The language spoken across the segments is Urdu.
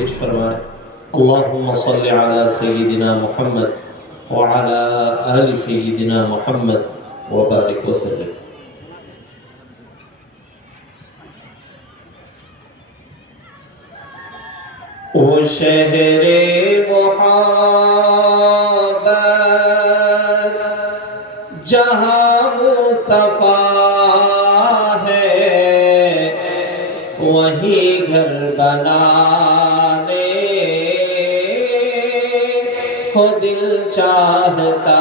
پیش فرمائے اللہم صلی علی سیدنا محمد وعلی آل سیدنا محمد وبارک وسلم وہ شہر محبت جہاں مصطفیٰ ہے وہی گھر بنانے کو دل چاہتا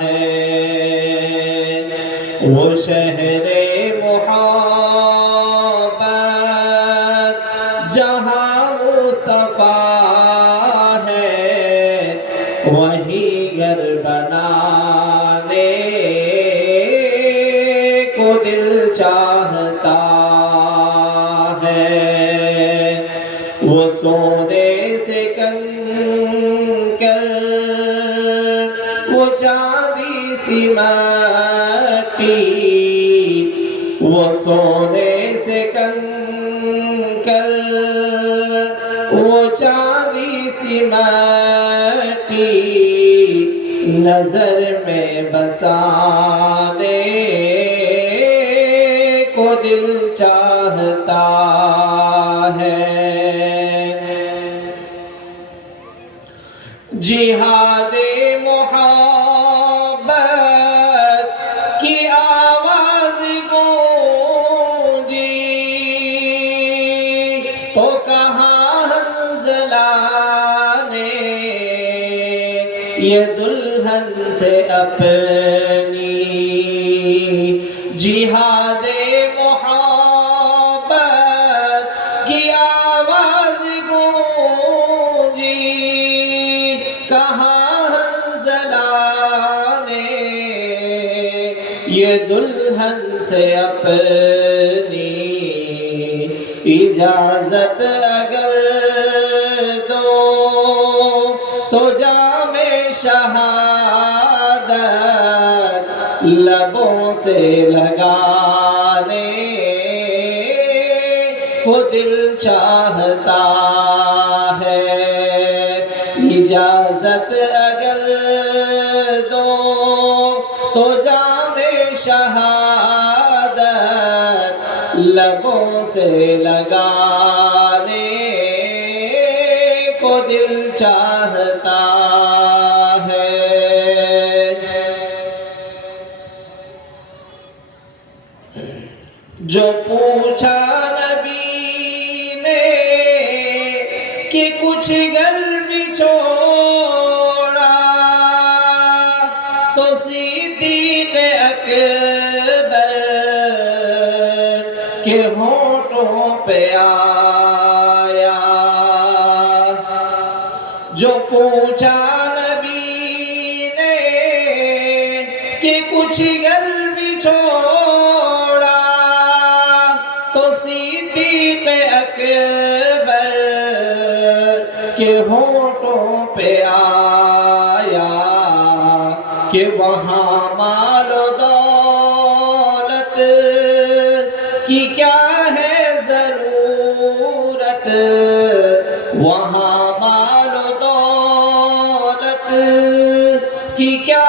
ہے۔ وہ شہر محبت جہاں مصطفیٰ ہے، وہی گھر بنانے کو دل چاہتا مٹی وہ سونے سے کنکر، وہ چاندی سی مٹی نظر میں بسانے کو دل چاہتا ہے۔ جہاد محبت حنزلہ نے یہ دلہن سے اپنی جہاد محبت کی آواز گونجی، کہاں حنزلہ نے یہ دلہن سے اپنی اجازت اگر لبوں سے لگانے کو دل چاہتا ہے۔ اجازت اگر دو، تو جام شہادت۔ لبوں سے لگانے کو دل چاہتا جو پوچھا نبی نے کہ کچھ گھر بھی چھوڑا تو صدیق اکبر کے ہونٹوں پہ آ کہ وہاں مال و دولت کی کیا ہے ضرورت؟ وہاں مال و دولت کی کیا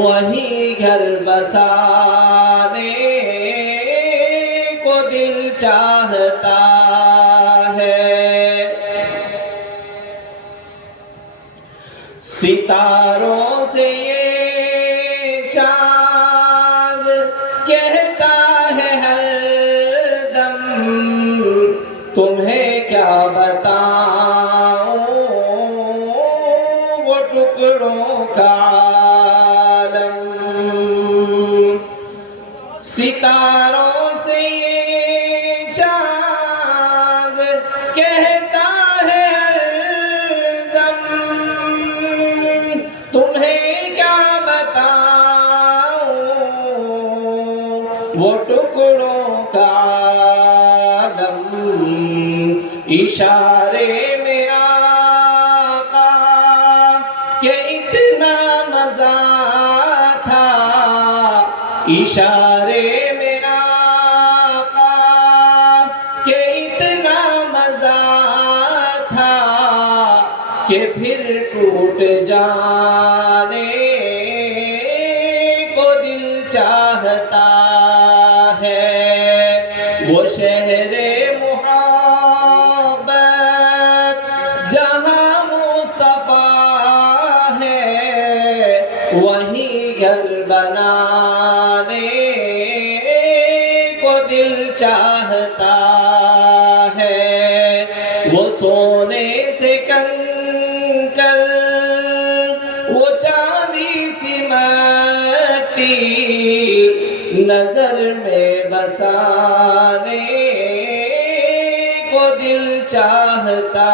وہی گھر بسانے کو دل چاہتا ہے۔ ستاروں سے یہ چاند کہتا ہے ہر دم، تمہیں کیا بتاؤں؟ وہ ٹکڑوں کا عالم۔ اشارے میں آقا کہ اتنا مزہ تھا۔ اشارے میں آقا کہ اتنا مزہ تھا کہ پھر ٹوٹ جانے جہاں مصطفیٰ ہے وہیں گھر بنانے کو دل چاہتا ہے۔ وہ سونے سے کنکر، وہ چاندی سی مٹی نظر میں بسانے کو دل چاہتا